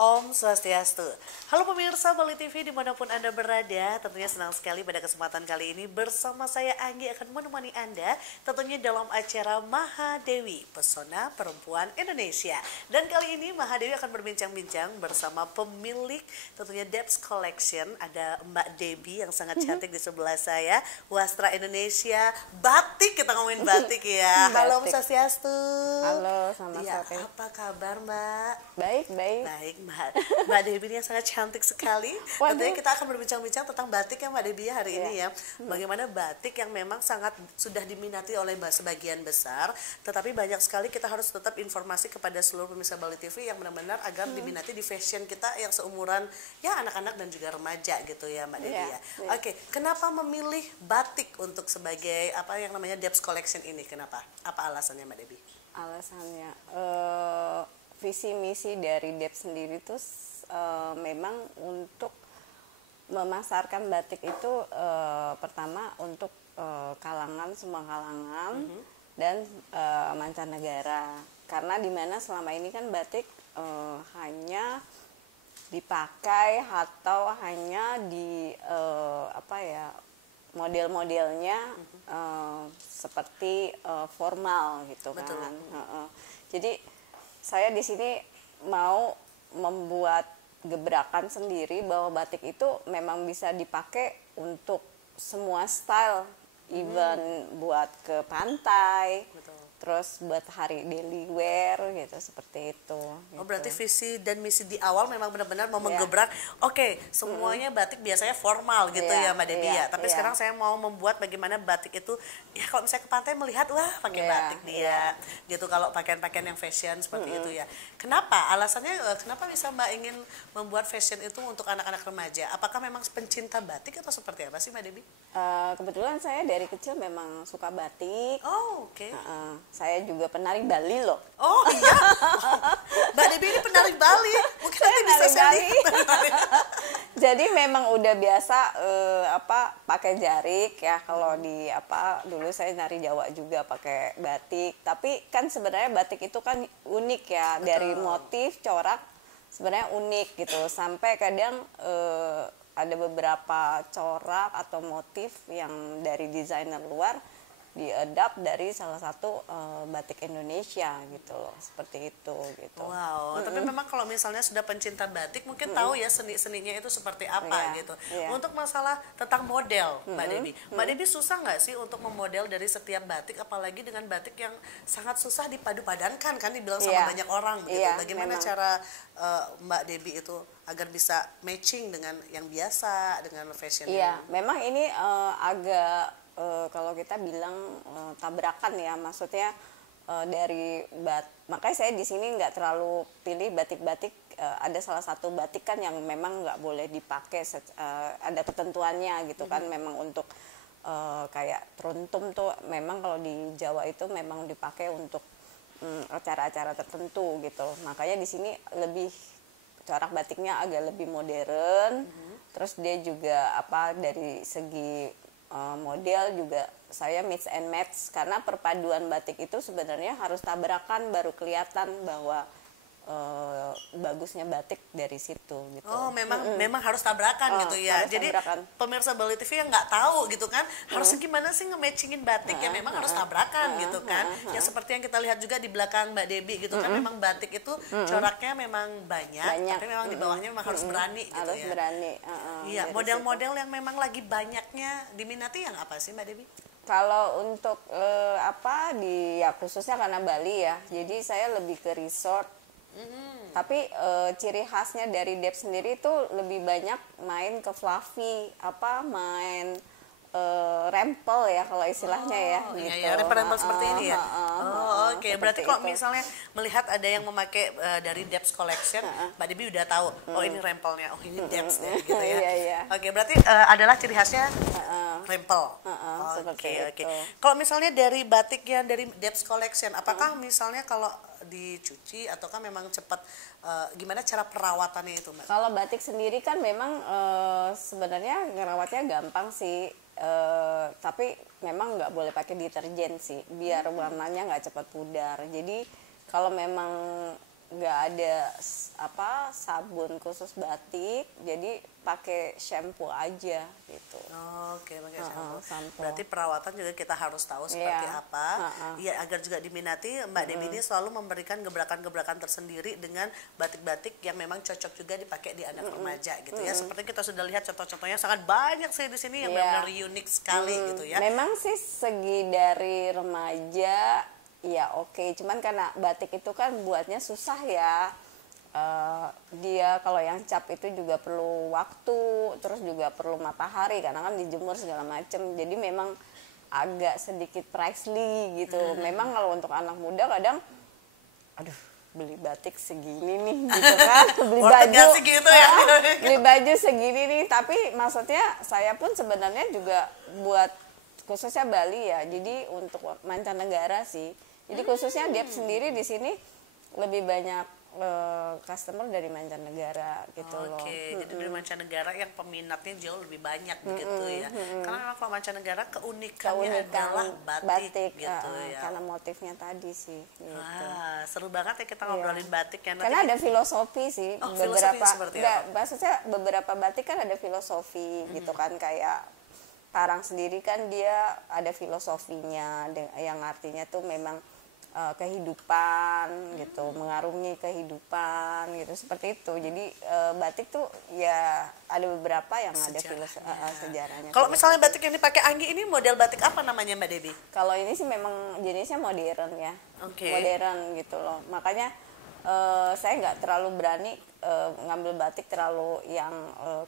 Om Swastiastu. Halo pemirsa Bali TV dimanapun Anda berada, tentunya senang sekali pada kesempatan kali ini bersama saya Anggi akan menemani Anda tentunya dalam acara Mahadewi, Pesona Perempuan Indonesia. Dan kali ini Mahadewi akan berbincang-bincang bersama pemilik tentunya Debs Collection, ada Mbak Debbie yang sangat cantik di sebelah saya, Wastra Indonesia, batik, kita ngomongin batik ya. Halo Om Swastiastu. Halo, selamat Ya, sore. apa kabar Mbak? Baik, baik. Baik Mbak Debbie ini yang sangat cantik sekali. Waduh. Tentunya kita akan berbincang-bincang tentang batik ya Mbak Debbie hari ini ya. Hmm. Bagaimana batik yang memang sangat sudah diminati oleh sebagian besar, tetapi banyak sekali kita harus tetap informasi kepada seluruh pemirsa Bali TV yang benar-benar agar diminati di fashion kita yang seumuran ya anak-anak dan juga remaja gitu ya Mbak Debbie ya. Oke, kenapa memilih batik untuk sebagai apa yang namanya Debs Collection ini? Kenapa? Apa alasannya Mbak Debbie? Alasannya visi misi dari Deb sendiri itu memang untuk memasarkan batik itu pertama untuk semua kalangan dan mancanegara, karena dimana selama ini kan batik hanya dipakai atau hanya di model-modelnya seperti formal gitu kan. Jadi saya di sini mau membuat gebrakan sendiri bahwa batik itu memang bisa dipakai untuk semua style, even buat ke pantai. Betul. Terus buat hari daily wear gitu, seperti itu. Oh, berarti visi dan misi di awal memang benar-benar mau menggebrak. Oke, semuanya batik biasanya formal gitu ya Mbak Debbie ya. Tapi sekarang saya mau membuat bagaimana batik itu ya kalau misalnya ke pantai melihat wah pakai batik dia. Gitu kalau pakaian-pakaian yang fashion seperti itu ya. Kenapa? Alasannya kenapa bisa Mbak ingin membuat fashion itu untuk anak-anak remaja? Apakah memang pencinta batik atau seperti apa sih Mbak Debbie? Kebetulan saya dari kecil memang suka batik. Oh, oke. Saya juga penari Bali loh. Oh iya, Mbak Debbie ini penari Bali. Mungkin nanti bisa saya lihat. Jadi memang udah biasa pakai jarik ya. Kalau di dulu saya nari Jawa juga pakai batik. Tapi kan sebenarnya batik itu kan unik ya. Betul. Dari motif corak sebenarnya unik gitu. Sampai kadang ada beberapa corak atau motif yang dari desainer luar diadapt dari salah satu batik Indonesia gitu loh, seperti itu gitu. Wow, tapi memang kalau misalnya sudah pencinta batik mungkin tahu ya seninya itu seperti apa gitu. Untuk masalah tentang model Mbak Debbie, Mbak Debbie susah nggak sih untuk memodel dari setiap batik, apalagi dengan batik yang sangat susah dipadu-padankan kan dibilang sama banyak orang begitu. Bagaimana memang cara Mbak Debbie itu agar bisa matching dengan yang biasa dengan fashion? Iya, memang ini agak kalau kita bilang tabrakan ya, maksudnya makanya saya di sini nggak terlalu pilih batik-batik. Ada salah satu batik kan yang memang nggak boleh dipakai, ada ketentuannya gitu kan. Memang untuk kayak teruntum tuh memang kalau di Jawa itu memang dipakai untuk acara-acara tertentu gitu. Makanya di sini lebih corak batiknya agak lebih modern. Terus dia juga dari segi model juga saya mix and match, karena perpaduan batik itu sebenarnya harus tabrakan baru kelihatan bahwa bagusnya batik dari situ gitu. Oh, memang harus tabrakan gitu ya. Jadi pemirsa Bali TV yang nggak tahu gitu kan, harus gimana sih nge-matchingin batik ya memang harus tabrakan gitu kan. Ya seperti yang kita lihat juga di belakang Mbak Debbie gitu kan, memang batik itu coraknya memang banyak. Tapi memang di bawahnya memang harus berani gitu harus ya. berani. Iya, model-model yang memang lagi banyaknya diminati yang apa sih Mbak Debbie? Kalau untuk khususnya karena Bali ya, jadi saya lebih ke resort. Tapi ciri khasnya dari Deb sendiri itu lebih banyak main ke fluffy, main rempel ya kalau istilahnya ya. Gitu. Iya, rempel-rempel seperti ini ya. Oke. Berarti kalau misalnya melihat ada yang memakai dari Debs Collection, Mbak Debbie udah tahu, oh ini rempelnya, oh ini Debs gitu ya. Oke, berarti adalah ciri khasnya rempel. Oke. Kalau misalnya dari batik yang dari Debs Collection, apakah misalnya kalau dicuci ataukah memang cepat, gimana cara perawatannya itu Mbak? Kalau batik sendiri kan memang sebenarnya ngerawatnya gampang sih, tapi memang nggak boleh pakai deterjen sih biar warnanya nggak cepat pudar. Jadi kalau memang nggak ada sabun khusus batik, jadi pakai shampoo aja gitu. Oke, pakai shampoo. Shampoo. Berarti perawatan juga kita harus tahu seperti apa. Iya, agar juga diminati. Mbak Debbie ini selalu memberikan gebrakan-gebrakan tersendiri dengan batik-batik yang memang cocok juga dipakai di anak remaja gitu ya. Seperti kita sudah lihat contoh-contohnya sangat banyak sih di sini yang benar-benar unik sekali gitu ya. Memang sih segi dari remaja ya oke, cuman karena batik itu kan buatnya susah ya. Dia kalau yang cap itu juga perlu waktu, terus juga perlu matahari karena kan dijemur segala macem, jadi memang agak sedikit pricey gitu. Memang kalau untuk anak muda kadang aduh beli batik segini nih gitu kan, beli baju segitu ya. beli baju segini nih, tapi maksudnya saya pun sebenarnya juga buat khususnya Bali ya, jadi untuk mancanegara sih. Jadi khususnya dia sendiri di sini lebih banyak customer dari mancanegara gitu loh. Oke, jadi dari mancanegara yang peminatnya jauh lebih banyak begitu ya. Karena kalau mancanegara keunikannya adalah batik gitu ya. Karena motifnya tadi sih. Gitu. Seru banget ya kita ngobrolin batik ya. Karena ada filosofi sih. Filosofi seperti apa? Maksudnya beberapa batik kan ada filosofi gitu kan, kayak Parang sendiri kan dia ada filosofinya yang artinya tuh memang kehidupan gitu, mengarungi kehidupan gitu, seperti itu. Jadi batik tuh ya ada beberapa yang ada sejarahnya. Kalau misalnya batik yang dipakai Anggi ini model batik apa namanya Mbak Debbie? Kalau ini sih memang jenisnya modern ya. Modern gitu loh. Makanya saya nggak terlalu berani ngambil batik terlalu yang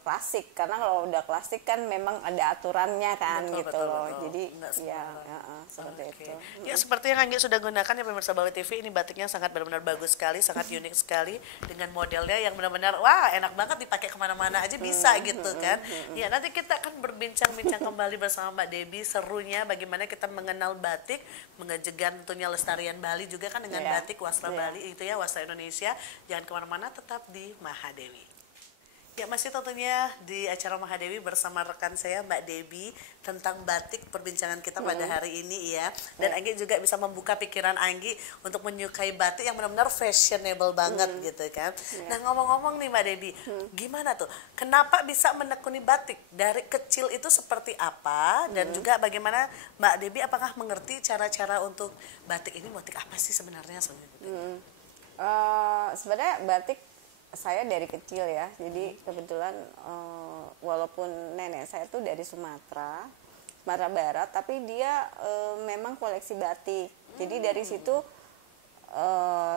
klasik, karena kalau udah klasik kan memang ada aturannya kan, betul. Jadi ya seperti itu. Ya seperti yang Anggi sudah gunakan ya pemirsa Bali TV, ini batiknya sangat benar-benar bagus sekali, sangat unik sekali dengan modelnya yang benar-benar wah enak banget dipakai kemana-mana aja bisa gitu kan. Ya nanti kita akan berbincang-bincang kembali bersama Mbak Debbie, serunya bagaimana kita mengenal batik, mengejegan tentunya lestarian Bali juga kan dengan batik wastra Bali itu ya, wastra Indonesia. Jangan kemana-mana, tetap di Mahadewi. Ya, masih tentunya di acara Mahadewi bersama rekan saya Mbak Debbie tentang batik, perbincangan kita pada hari ini ya. Dan Anggi juga bisa membuka pikiran Anggi untuk menyukai batik yang benar-benar fashionable banget gitu kan. Nah, ngomong-ngomong nih Mbak Debbie, gimana tuh? Kenapa bisa menekuni batik? Dari kecil itu seperti apa? Dan juga bagaimana Mbak Debbie apakah mengerti cara-cara untuk batik ini batik apa sih sebenarnya? Sebenarnya batik saya dari kecil ya, jadi kebetulan walaupun nenek saya tuh dari Sumatera Barat, tapi dia memang koleksi batik. Jadi dari situ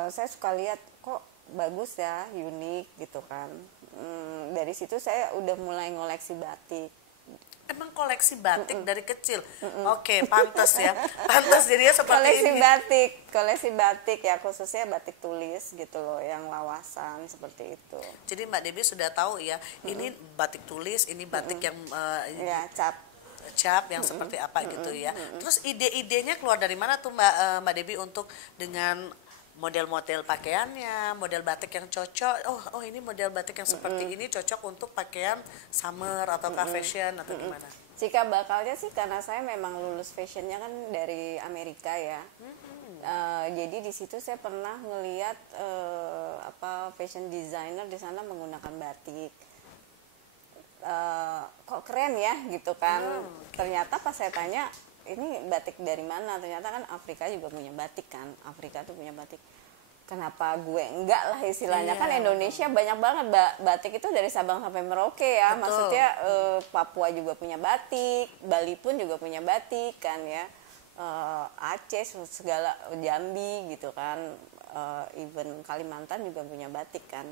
saya suka lihat kok bagus ya, unik gitu kan. Dari situ saya udah mulai ngoleksi batik. Emang koleksi batik dari kecil? Oke, pantas ya. Pantas jadinya seperti koleksi ini. Koleksi batik ya, khususnya batik tulis gitu loh, yang lawasan seperti itu. Jadi Mbak Debbie sudah tahu ya, ini batik tulis, ini batik yang ya, cap yang seperti apa gitu ya. Terus ide-idenya keluar dari mana tuh Mbak Debbie untuk dengan model-model pakaiannya, model batik yang cocok. Oh ini model batik yang seperti ini cocok untuk pakaian summer atau fashion atau gimana? Cikal bakalnya sih karena saya memang lulus fashionnya kan dari Amerika ya. Jadi di situ saya pernah ngelihat fashion designer di sana menggunakan batik. Kok keren ya gitu kan. Ternyata pas saya tanya ini batik dari mana, ternyata kan Afrika juga punya batik kan, Afrika tuh punya batik. Kenapa gue enggak lah istilahnya, kan Indonesia banyak banget batik itu dari Sabang sampai Merauke ya. Maksudnya Papua juga punya batik, Bali pun juga punya batik kan ya, Aceh segala, Jambi gitu kan, even Kalimantan juga punya batik kan.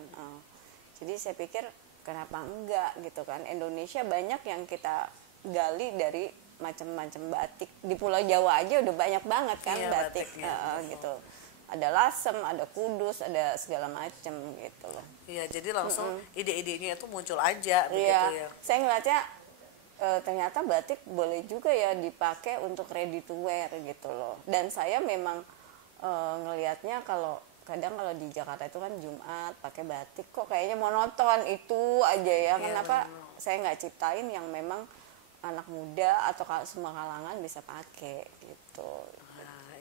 Jadi saya pikir kenapa enggak gitu kan, Indonesia banyak yang kita gali dari macam-macam batik. Di Pulau Jawa aja udah banyak banget kan batik gitu. Ada Lasem, ada Kudus, ada segala macam gitu loh. Iya, jadi langsung ide-idenya itu muncul aja begitu ya. Saya ngeliatnya ternyata batik boleh juga ya dipakai untuk ready to wear gitu loh. Dan saya memang ngelihatnya kalau kadang kalau di Jakarta itu kan Jumat pakai batik kok kayaknya monoton itu aja ya. Kenapa saya nggak ciptain yang memang anak muda atau semua kalangan bisa pakai gitu.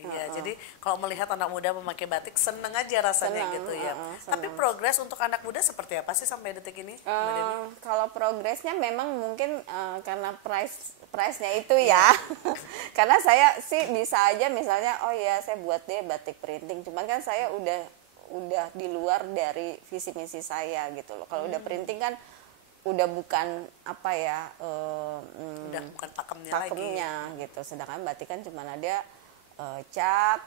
Iya, jadi kalau melihat anak muda memakai batik seneng aja rasanya Senang, gitu ya. Tapi senang. progres untuk anak muda seperti apa sih sampai detik ini, Mbak Dewi? Kalau progresnya memang mungkin karena price-nya itu ya. Karena saya sih bisa aja misalnya oh ya saya buat deh batik printing, cuman kan saya udah di luar dari visi misi saya gitu loh. Kalau udah printing kan udah bukan apa ya Udah bukan pakemnya lagi. gitu. Sedangkan batik kan cuma ada cap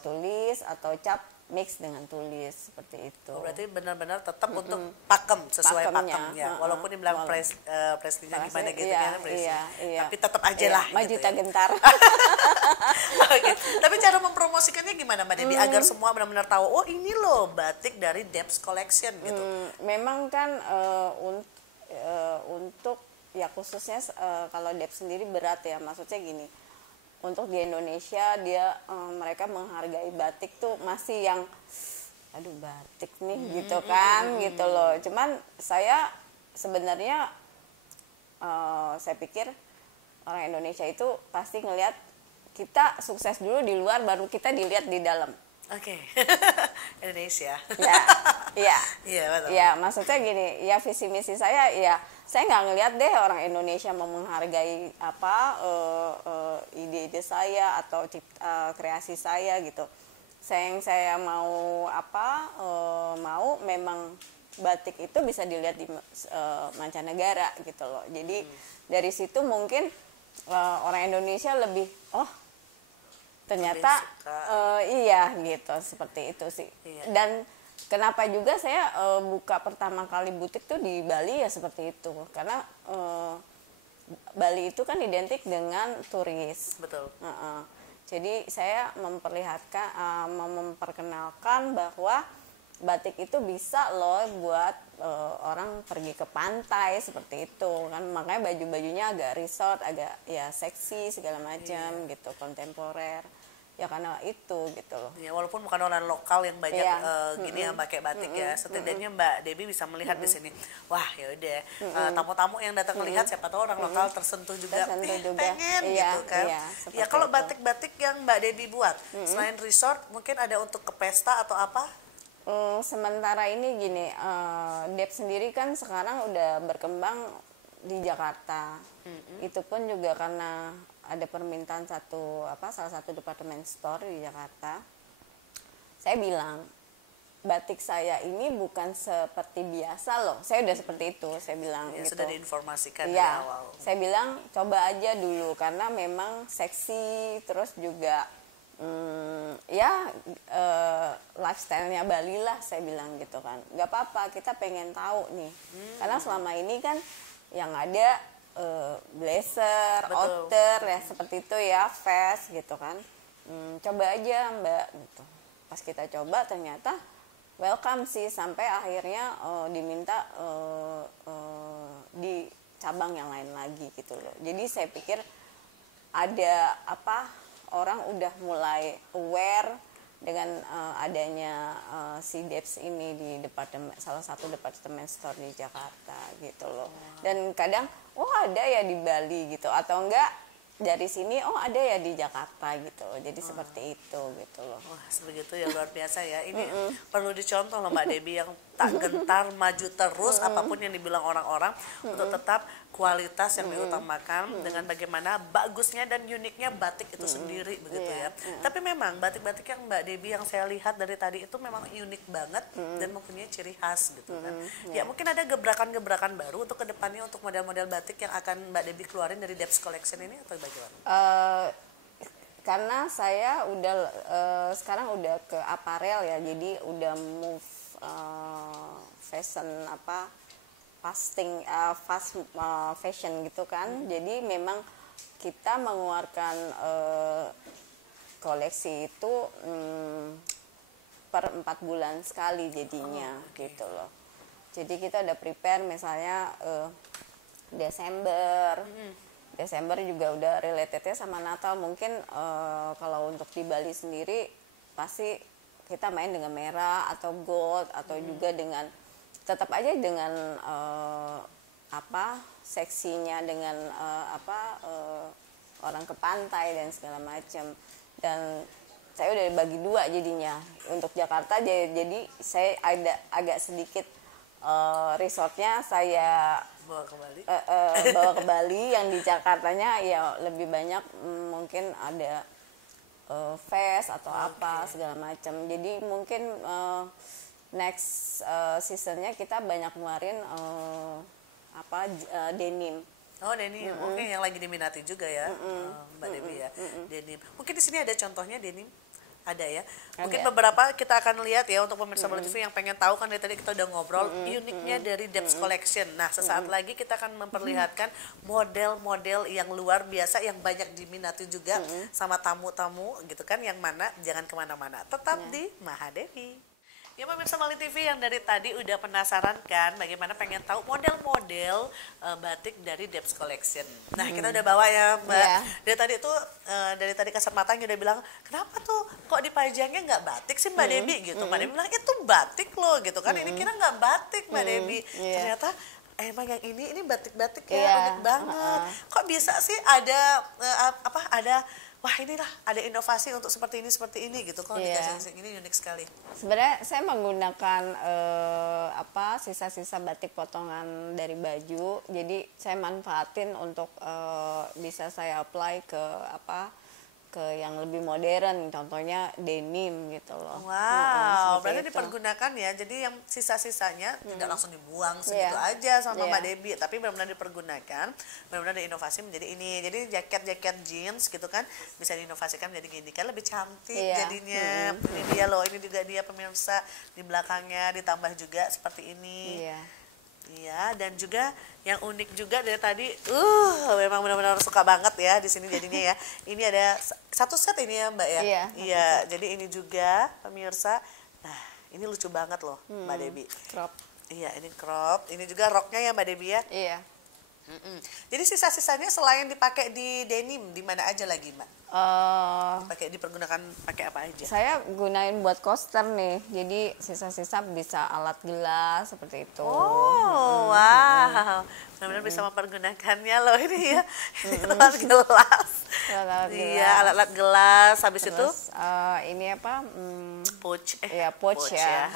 tulis atau cap mix dengan tulis seperti itu. Oh, berarti benar-benar tetap untuk pakem sesuai pakemnya. Walaupun dibilang prestisnya gimana gitu iya, kan prestis. iya. Tapi tetap aja lah maju gitu tak ya. gentar. Oke. Tapi cara mempromosikannya gimana Mbak Debbie agar semua benar-benar tahu oh ini loh batik dari Debs Collection gitu. Memang kan untuk ya khususnya kalau Debs sendiri berat ya, maksudnya gini. Untuk di Indonesia mereka menghargai batik tuh masih yang aduh batik nih gitu kan gitu loh. Cuman saya sebenarnya saya pikir orang Indonesia itu pasti ngelihat kita sukses dulu di luar baru kita dilihat di dalam. Oke. Indonesia. Ya, iya. Iya betul. Ya maksudnya gini, ya visi misi saya ya saya nggak ngelihat deh orang Indonesia mau menghargai apa ide-ide saya atau kreasi saya gitu. Saya mau apa mau memang batik itu bisa dilihat di mancanegara gitu loh. Jadi dari situ mungkin orang Indonesia lebih ternyata iya gitu, seperti itu sih. Iya. Dan kenapa juga saya buka pertama kali butik tuh di Bali ya seperti itu, karena Bali itu kan identik dengan turis. Betul. Jadi saya memperkenalkan bahwa batik itu bisa loh buat orang pergi ke pantai seperti itu kan, makanya baju-bajunya agak resort, agak ya seksi segala macam gitu, kontemporer. Ya karena itu gitu loh. Ya, walaupun bukan orang lokal yang banyak gini yang pakai batik ya, setidaknya Mbak Debbie bisa melihat di sini. Wah, ya udah tamu-tamu yang datang melihat siapa tahu orang lokal tersentuh juga, pengen gitu kan. Ya kalau batik-batik yang Mbak Debbie buat selain resort mungkin ada untuk ke pesta atau apa? Sementara ini gini, Dep sendiri kan sekarang udah berkembang di Jakarta. Itu pun juga karena ada permintaan salah satu department store di Jakarta. Saya bilang batik saya ini bukan seperti biasa loh. Saya udah seperti itu, saya bilang Ya, gitu. sudah diinformasikan ya, dari awal. Saya bilang coba aja dulu karena memang seksi, terus juga lifestyle-nya Bali lah, saya bilang gitu kan. Gak apa-apa, kita pengen tahu nih. Karena selama ini kan yang ada blazer, outer ya seperti itu ya, vest gitu kan. Coba aja Mbak gitu. Pas kita coba ternyata welcome sih, sampai akhirnya diminta di cabang yang lain lagi gitu loh. Jadi saya pikir ada orang udah mulai aware dengan adanya si Debs ini di salah satu departemen store di Jakarta gitu loh. Dan kadang ada ya di Bali gitu, atau enggak dari sini ada ya di Jakarta gitu. Jadi seperti itu gitu loh. Wah, sebegitu ya, luar biasa ya. Ini perlu dicontoh loh Mbak Debbie yang tak gentar maju terus apapun yang dibilang orang-orang untuk tetap kualitas yang diutamakan dengan bagaimana bagusnya dan uniknya batik itu sendiri begitu ya. Tapi memang batik-batik yang Mbak Debbie yang saya lihat dari tadi itu memang unik banget dan mempunyai ciri khas gitu kan. Ya mungkin ada gebrakan-gebrakan baru untuk kedepannya untuk model-model batik yang akan Mbak Debbie keluarin dari Debs Collection ini atau bagaimana? Karena saya udah sekarang udah ke aparel ya, jadi udah move fashion fast fashion gitu kan. Jadi memang kita mengeluarkan koleksi itu per 4 bulan sekali jadinya gitu loh. Jadi kita udah prepare misalnya Desember juga udah relatednya sama Natal. Mungkin kalau untuk di Bali sendiri pasti kita main dengan merah atau gold atau juga dengan tetap aja dengan seksinya dengan orang ke pantai dan segala macam. dan saya udah bagi dua jadinya. Untuk Jakarta jadi saya ada agak sedikit resortnya saya Bawa ke Bali. bawa ke Bali. Yang di Jakartanya ya lebih banyak mungkin ada fest atau apa segala macam. Jadi mungkin next seasonnya kita banyak ngeluarin denim. Oh, denim. Oke, yang lagi diminati juga ya, Mbak Dewi ya. Denim. Mungkin di sini ada contohnya denim. Ada ya. Mungkin Ada. beberapa kita akan lihat ya untuk pemirsa Bola TV yang pengen tahu kan dari tadi kita udah ngobrol uniknya dari Debs Collection. Nah, sesaat lagi kita akan memperlihatkan model-model yang luar biasa yang banyak diminati juga sama tamu-tamu gitu kan, yang mana jangan kemana-mana. Tetap di Mahadewi. Ya pemirsa Mali TV yang dari tadi udah penasaran kan bagaimana pengen tahu model-model batik dari Debs Collection. Nah kita udah bawa ya Mbak. Yeah. Dari tadi kasat matanya udah bilang kenapa tuh kok dipajangnya nggak batik sih Mbak Debi gitu. Mbak Debi bilang itu batik loh gitu kan. Ini kira nggak batik Mbak Debi. Yeah. Ternyata emang yang ini batik-batik ya Yeah. unik banget. Kok bisa sih ada wah inilah ada inovasi untuk seperti ini gitu. Kalau dikasih ini unik sekali. Sebenarnya saya menggunakan sisa-sisa batik potongan dari baju. Jadi saya manfaatin untuk bisa saya apply ke yang lebih modern, contohnya denim gitu loh. Wow, berarti itu. dipergunakan ya. Jadi yang sisa-sisanya tidak langsung dibuang segitu aja sama Mbak Debi, tapi benar-benar dipergunakan, benar-benar diinovasi menjadi ini. Jadi jaket-jaket jeans gitu kan bisa diinovasikan menjadi gini kan lebih cantik jadinya. Ini dia loh, ini juga dia pemirsa di belakangnya ditambah juga seperti ini. Iya, dan juga yang unik juga dari tadi, memang benar-benar suka banget ya di sini jadinya ya. Ini ada satu set ini ya Mbak ya. Iya, jadi ini juga pemirsa. Nah, ini lucu banget loh Mbak Debi. Crop. Iya, ini crop. Ini juga roknya ya Mbak Debi ya. Iya. Jadi sisa-sisanya selain dipakai di denim, di mana aja lagi Mbak? Dipergunakan pakai apa aja? Saya gunain buat coaster nih, jadi sisa-sisa bisa alat gelas seperti itu. Oh, wow, benar-benar bisa mempergunakannya loh ini ya. Alat gelas. Iya, alat-alat gelas. Habis itu? Ini apa? Pouch. Pouch ya.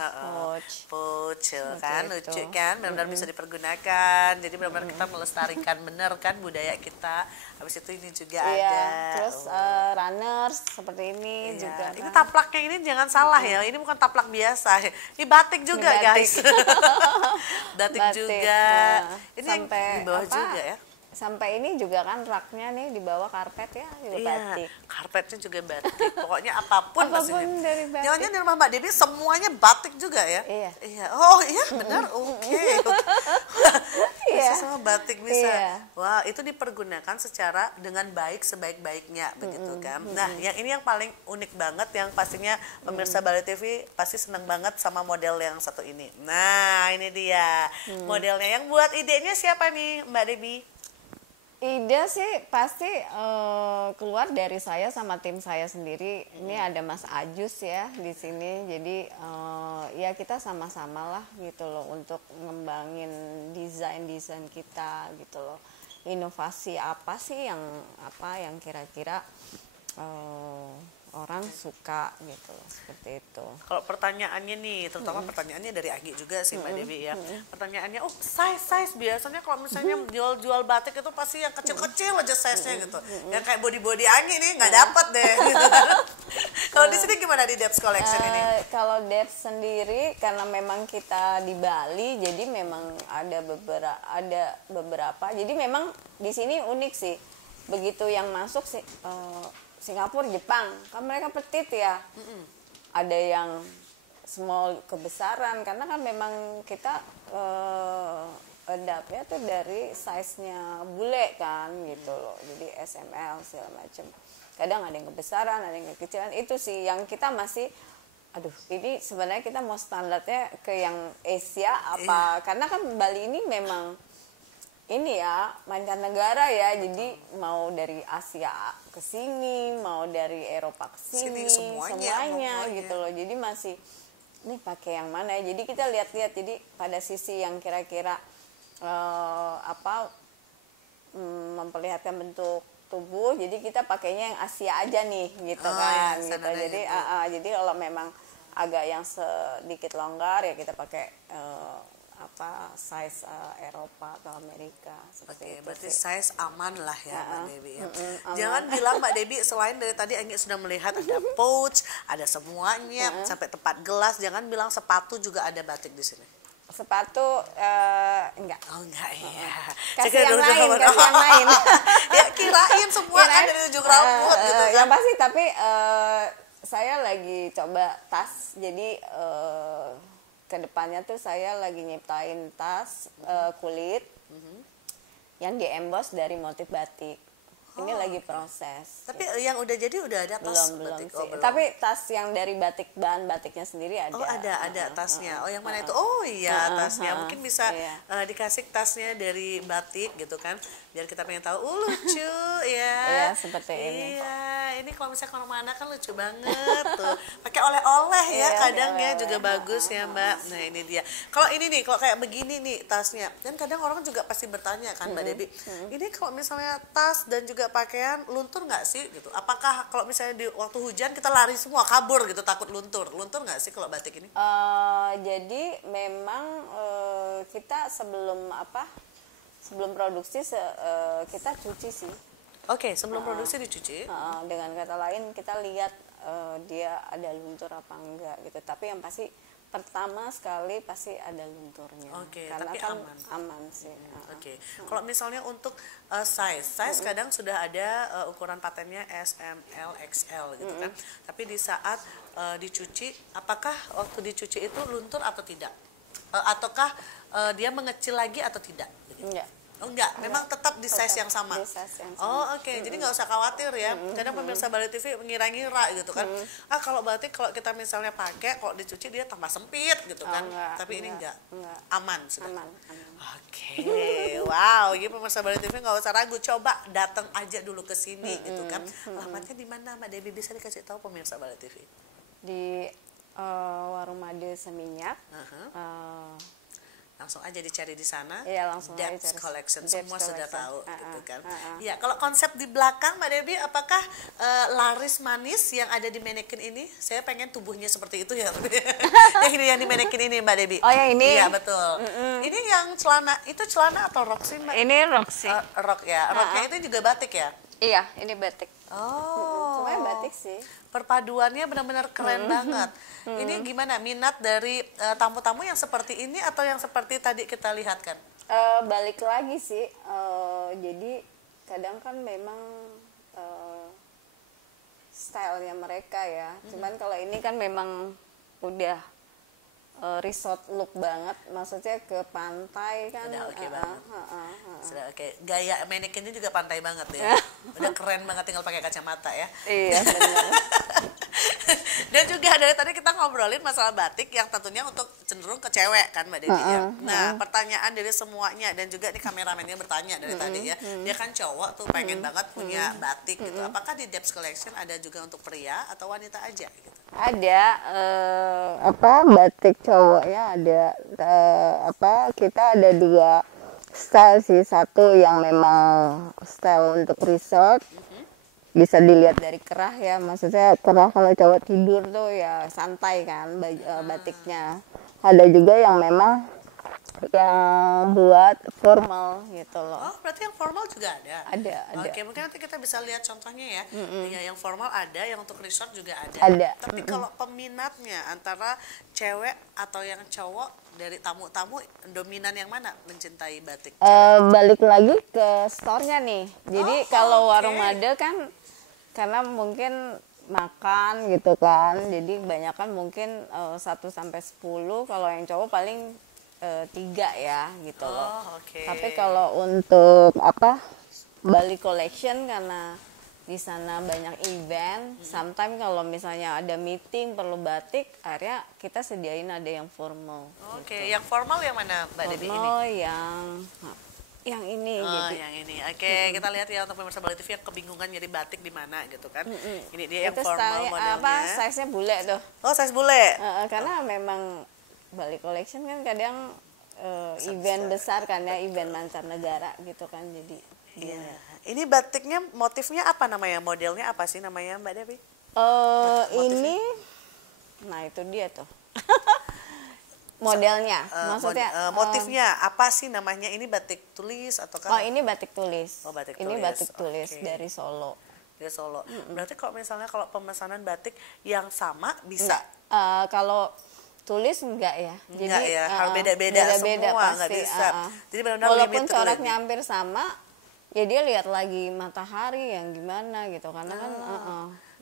Pouch kan, lucu kan, benar-benar bisa dipergunakan. Jadi benar-benar kita melestarikan benar kan budaya kita. Habis itu ini juga ada. Terus runners seperti ini juga. Ini taplaknya ini jangan salah ya. Ini bukan taplak biasa. Ini batik juga guys. batik juga. Ini sampai yang di bawah juga ya. Sampai ini juga kan raknya nih di bawah karpet ya juga batik. Karpetnya juga batik. Pokoknya apapun dari batik. Jangan di rumah Mbak Debi semuanya batik juga ya? Iya. Oh iya benar. Oke. Bisa sama batik bisa. Wah, itu dipergunakan secara dengan baik sebaik-baiknya begitu kan. Nah, yang ini yang paling unik banget yang pastinya pemirsa Bali TV pasti senang banget sama model yang satu ini. Nah, ini dia modelnya. Yang buat idenya siapa nih Mbak Debi? Ide sih pasti keluar dari saya sama tim saya sendiri. Ini ada Mas Ajus ya di sini. Jadi ya kita sama-sama lah gitu loh untuk ngembangin desain kita gitu loh. Inovasi apa sih yang kira-kira orang suka gitu loh, seperti itu. Kalau pertanyaannya nih, terutama pertanyaannya dari Agi juga sih Mbak Dewi ya. Pertanyaannya, size biasanya kalau misalnya jual batik itu pasti yang kecil-kecil aja size-nya gitu. Yang kayak body Agi nih nggak dapat deh. Gitu. Kalau di sini gimana di Debs Collection ini? Kalau Debs sendiri karena memang kita di Bali, jadi memang ada beberapa. Jadi memang di sini unik sih. Begitu yang masuk sih. Singapura, Jepang, kan mereka petit ya. Ada yang small kebesaran karena kan memang kita adaptnya tuh dari size-nya bule kan gitu loh. Jadi SML segala macam. Kadang ada yang kebesaran, ada yang kekecilan. Itu sih yang kita masih ini sebenarnya kita mau standarnya ke yang Asia apa? Karena kan Bali ini memang ini ya mancanegara ya, jadi mau dari Asia ke sini, mau dari Eropa ke sini, semuanya gitu loh. Jadi masih ini pakai yang mana ya? Jadi kita lihat-lihat. Jadi pada sisi yang kira-kira memperlihatkan bentuk tubuh, jadi kita pakainya yang Asia aja nih gitu Oh, kan ya, gitu. standarnya Jadi gitu. jadi kalau memang agak yang sedikit longgar ya kita pakai size Eropa atau Amerika seperti Oke, itu berarti sih. size aman lah ya Mbak Dewi ya. aman. Jangan bilang Mbak Dewi selain dari tadi Anggi sudah melihat ada pouch, ada semuanya sampai tempat gelas, jangan bilang sepatu juga ada batik di sini. Sepatu enggak. Oh enggak ya. Kasih yang lain, kasih yang lain. Ya kirain semua Kirain, ada di ujung rambut gitu kan. yang pasti tapi saya lagi coba tas, jadi kedepannya tuh saya lagi nyiptain tas kulit yang di-emboss dari motif batik. Ini lagi proses. Tapi yang udah jadi udah ada tas belum batik. sih. Oh, belum. Tapi tas yang dari batik, bahan batiknya sendiri ada. Oh ada tasnya. Oh yang mana itu? Oh iya tasnya. Mungkin bisa Iya. dikasih tasnya dari batik gitu kan, biar kita pengen tahu. Lucu ya. Iya, seperti ini. Iya, ini kalau misalnya kemana-mana kan lucu banget tuh. Pakai oleh-oleh ya, Iya, kadang ya oleh-oleh. juga bagus ya Mbak. Nah ini dia. Kalau ini nih, kalau kayak begini nih tasnya, dan kadang orang juga pasti bertanya kan Mbak Debi, ini kalau misalnya tas dan juga pakaian luntur nggak sih gitu? Apakah kalau misalnya di waktu hujan kita lari semua kabur gitu takut luntur nggak sih kalau batik ini? Jadi memang kita sebelum produksi kita cuci sih. Oke, sebelum produksi dicuci. Dengan kata lain kita lihat dia ada luntur apa enggak gitu. Tapi yang pasti pertama sekali pasti ada lunturnya. Oke, karena tapi kan aman. aman sih. Oke, kalau misalnya untuk size kadang sudah ada ukuran patennya S, M, L, XL gitu kan. Tapi di saat dicuci, apakah waktu dicuci itu luntur atau tidak? Ataukah dia mengecil lagi atau tidak? Enggak. Oh enggak, memang tetap di size yang sama. Di size yang sama. Oh oke, jadi nggak usah khawatir ya. Kadang pemirsa Bali TV mengira-ngira gitu kan. Kalau batik kalau kita misalnya pakai, kalau dicuci dia tambah sempit gitu kan. enggak, Tapi ini enggak. enggak. Aman sudah. Aman. Oke, wow, jadi pemirsa Bali TV nggak usah ragu, coba datang aja dulu ke sini gitu kan. Alamatnya di mana, Mbak Debi, bisa dikasih tahu pemirsa Bali TV? Di Warung Made Seminyak. Langsung aja dicari di sana. Iya, langsung aja Depth cari. Collection, Depth semua sudah Collection. tahu gitu kan. Iya. Ya, kalau konsep di belakang Mbak Debi, apakah laris manis yang ada di manekin ini? Saya pengen tubuhnya seperti itu ya. yang di manekin ini Mbak Debi. Oh, yang ini? Iya, betul. Ini yang celana, itu celana atau rok sih Mbak? Ini rok sih. Rok ya. Roknya itu juga batik ya? Iya, ini batik. Oh. Semuanya batik sih. Perpaduannya benar-benar keren banget. Ini gimana minat dari tamu-tamu yang seperti ini atau yang seperti tadi kita lihat kan? Balik lagi sih. Jadi kadang kan memang stylenya mereka ya. Cuman kalau ini kan memang udah resort look banget, maksudnya ke pantai kan. Udah oke banget. Sudah oke. Gaya manekinnya juga pantai banget ya. Udah keren banget, tinggal pakai kacamata ya. Iya, benar. Dan juga dari tadi kita ngobrolin masalah batik yang tentunya untuk cenderung ke cewek kan Mbak Dedi ya. Nah, pertanyaan dari semuanya dan juga nih kameramennya bertanya dari tadi ya. Dia kan cowok tuh pengen banget punya batik gitu. Apakah di Depth Collection ada juga untuk pria atau wanita aja gitu? Ada batik cowoknya ada kita ada 2 style sih. Satu yang memang style untuk resort, bisa dilihat dari kerah ya, maksudnya kerah kalau cowok tidur tuh ya santai kan batiknya. Ada juga yang memang yang buat formal gitu loh. Oh, berarti yang formal juga ada? Ada. Oke, mungkin nanti kita bisa lihat contohnya ya. Ya, yang formal ada, yang untuk resort juga ada. Ada. Tapi kalau peminatnya antara cewek atau yang cowok, dari tamu-tamu dominan yang mana mencintai batik? Balik lagi ke store-nya nih. Jadi kalau oke. warung Made kan karena mungkin makan gitu kan. Jadi kebanyakan mungkin 1 sampai 10, kalau yang cowok paling 3 ya gitu loh. Oke. Tapi kalau untuk Bali Collection karena di sana banyak event, sometimes kalau misalnya ada meeting perlu batik, akhirnya kita sediain ada yang formal. Oke, yang formal yang mana Mbak Debi ini? Formal yang ini Oh, gitu. yang ini. Oke, kita lihat ya untuk pemirsa Bali TV yang kebingungan nyari batik di mana gitu kan. Ini dia yang Itu formal style modelnya. size-nya bule tuh. Oh, size bule. Karena memang Bali Collection kan kadang event besar kan ya, event mancanegara gitu kan, jadi Iya, Ini batiknya motifnya apa namanya? Modelnya apa sih namanya Mbak Devi? Ini, nah itu dia tuh. Modelnya, maksudnya motifnya apa sih namanya? Ini batik tulis atau oh ini batik tulis. Oh, batik ini tulis. batik tulis Oke. dari Solo. Dari Solo. Berarti kalau misalnya kalau pemesanan batik yang sama bisa? Kalau tulis enggak ya. Enggak ya, harus beda-beda semua, pasti, nggak bisa. Jadi benar-benar walaupun limited coraknya ini. hampir sama, ya dia lihat lagi matahari yang gimana gitu karena kan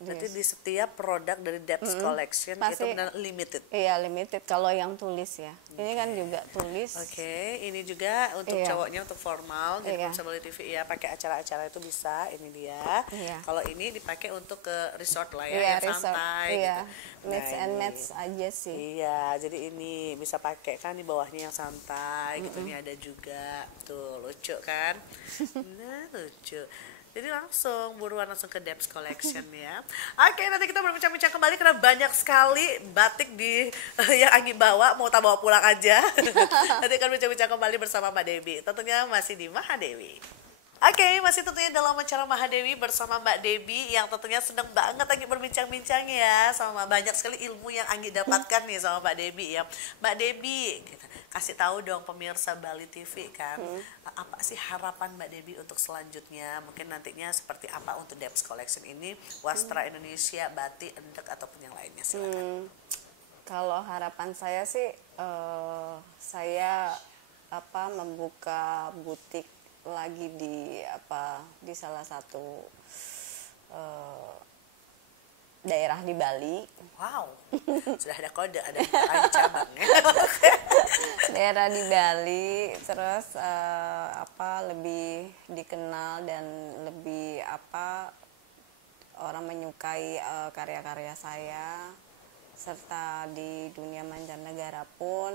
Berarti di setiap produk dari Debs Collection Pasti. itu benar limited. iya limited kalau yang tulis ya. Ini kan juga tulis. Oke, ini juga untuk Iya. cowoknya untuk formal, jadi Iya. bisa beli TV ya, pakai acara-acara itu bisa. Ini dia. Iya. Kalau ini dipakai untuk ke resort lah ya, Iya, yang resort. santai Iya. gitu. Mix Nah, and ini. match aja sih. Iya, jadi ini bisa pakai kan di bawahnya yang santai gitu. Ini ada juga, tuh lucu kan? Nah, lucu. Jadi buruan langsung ke Debs Collection ya. Oke, nanti kita berbincang-bincang kembali karena banyak sekali batik di yang Anggi bawa, mau tak bawa pulang aja. Nanti akan bincang-bincang kembali bersama Mbak Dewi. Tentunya masih di Mahadewi. Oke, masih tentunya dalam acara Mahadewi bersama Mbak Dewi yang tentunya senang banget Anggi berbincang-bincang ya sama banyak sekali ilmu yang Anggi dapatkan nih sama Mbak Dewi ya. Mbak Dewi, kasih tahu dong pemirsa Bali TV kan, apa sih harapan Mbak Dewi untuk selanjutnya? Mungkin nantinya seperti apa untuk Debs Collection ini, Wastra Indonesia, Batik, Endek ataupun yang lainnya, silakan. Kalau harapan saya sih saya membuka butik lagi di salah satu daerah di Bali. Wow, sudah ada kode, ada cabang ya. Daerah di Bali, terus lebih dikenal dan lebih orang menyukai karya-karya saya, serta di dunia mancanegara pun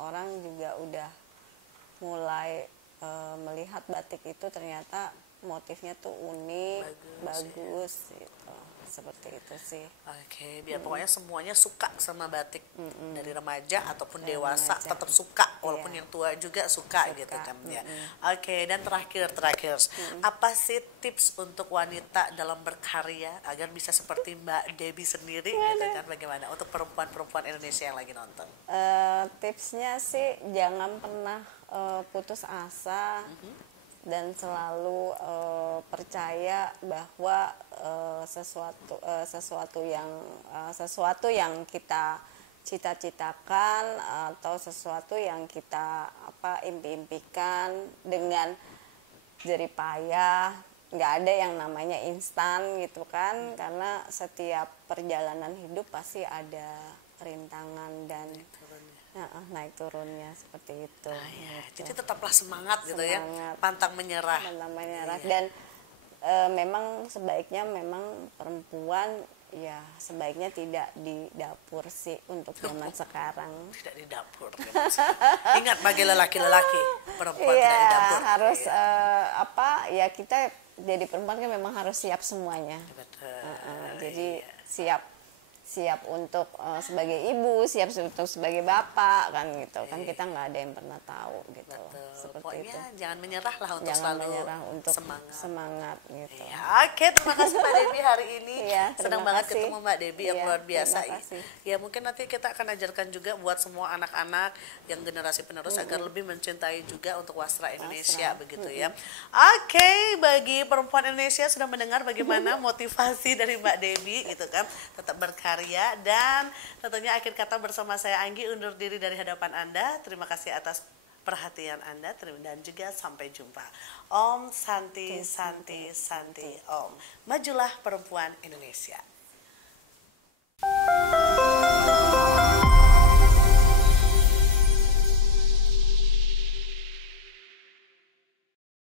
orang juga udah mulai melihat batik itu ternyata motifnya tuh unik, bagus gitu. Seperti itu sih. Oke, biar pokoknya semuanya suka sama batik dari remaja ataupun dewasa tetap suka, walaupun yang tua juga suka gitu kan ya. Oke, dan terakhir apa sih tips untuk wanita dalam berkarya agar bisa seperti Mbak Debbie sendiri gitu kan, bagaimana untuk perempuan-perempuan Indonesia yang lagi nonton? Tipsnya sih jangan pernah putus asa. Dan selalu percaya bahwa sesuatu yang kita cita-citakan atau sesuatu yang kita impi-impikan dengan jerih payah, nggak ada yang namanya instan gitu kan, karena setiap perjalanan hidup pasti ada rintangan dan naik turunnya seperti itu. Gitu. Jadi tetaplah semangat gitu ya, pantang menyerah. Dan memang sebaiknya perempuan ya sebaiknya tidak di dapur sih untuk zaman sekarang. Tidak di dapur. Ingat bagi lelaki-lelaki, perempuan tidak di dapur. Harus ya kita jadi perempuan kan memang harus siap semuanya. Betul. Jadi siap untuk sebagai ibu, siap untuk sebagai bapak kan gitu kan, kita nggak ada yang pernah tahu gitu. Seperti pokoknya itu. jangan menyerah lah untuk selalu untuk semangat gitu. Ya, oke, terima kasih Mbak Debbie hari ini. Senang banget kasih. ketemu Mbak Debbie yang luar biasa. Kasih. Ya mungkin nanti kita akan ajarkan juga buat semua anak-anak yang generasi penerus agar lebih mencintai juga untuk Wastra Indonesia begitu ya. Oke, bagi perempuan Indonesia sudah mendengar bagaimana motivasi dari Mbak Debbie gitu kan, tetap berkarya. Dan tentunya akhir kata bersama saya Anggi undur diri dari hadapan Anda. Terima kasih atas perhatian Anda dan juga sampai jumpa. Om Santi Santi Santi Om. Majulah perempuan Indonesia.